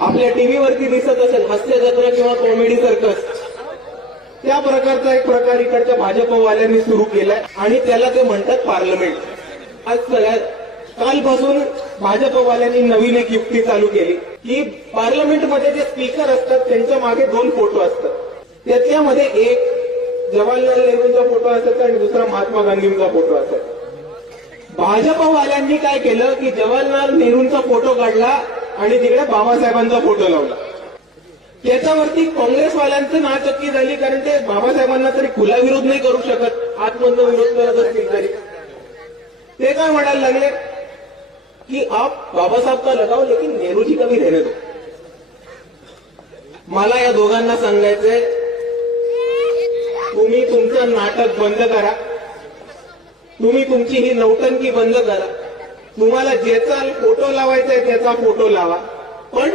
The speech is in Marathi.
आपल्या टीव्हीवरती दिसत असेल हास्य जत्रा किंवा कॉमेडी सर्कस, त्या प्रकारचा एक प्रकार इकडच्या भाजपवाल्यांनी सुरू केलाय आणि त्याला ते म्हणतात पार्लमेंट. आज कालपासून भाजपवाल्यांनी नवीन एक युक्ती चालू केली की पार्लमेंटमध्ये जे स्पीकर असतात त्यांच्या मागे 2 फोटो असतात. त्याच्यामध्ये एक जवाहरलाल नेहरूंचा फोटो असायचा आणि दुसरा महात्मा गांधींचा फोटो असायचा. भाजपवाल्यांनी काय केलं की जवाहरलाल नेहरूंचा फोटो काढला आणि तिकडे बाबासाहेबांचा फोटो लावला. त्याच्यावरती काँग्रेसवाल्यांचं नाचक्की झाली, कारण ते बाबासाहेबांना तरी खुला विरोध नाही करू शकत, आतमधून विरोध करत असतील तरी. ते काय म्हणायला लागले की आप बाबा साहब का लगाओ लेकिन नेहरू जी का भी रहने दो. मला या दोघांना सांगायचंय, तुम्ही तुमचं नाटक बंद करा, तुम्ही तुमची ही नौटंकी बंद करा. तुम्हाला ज्याचा फोटो लावायचा आहे त्याचा फोटो लावा, पण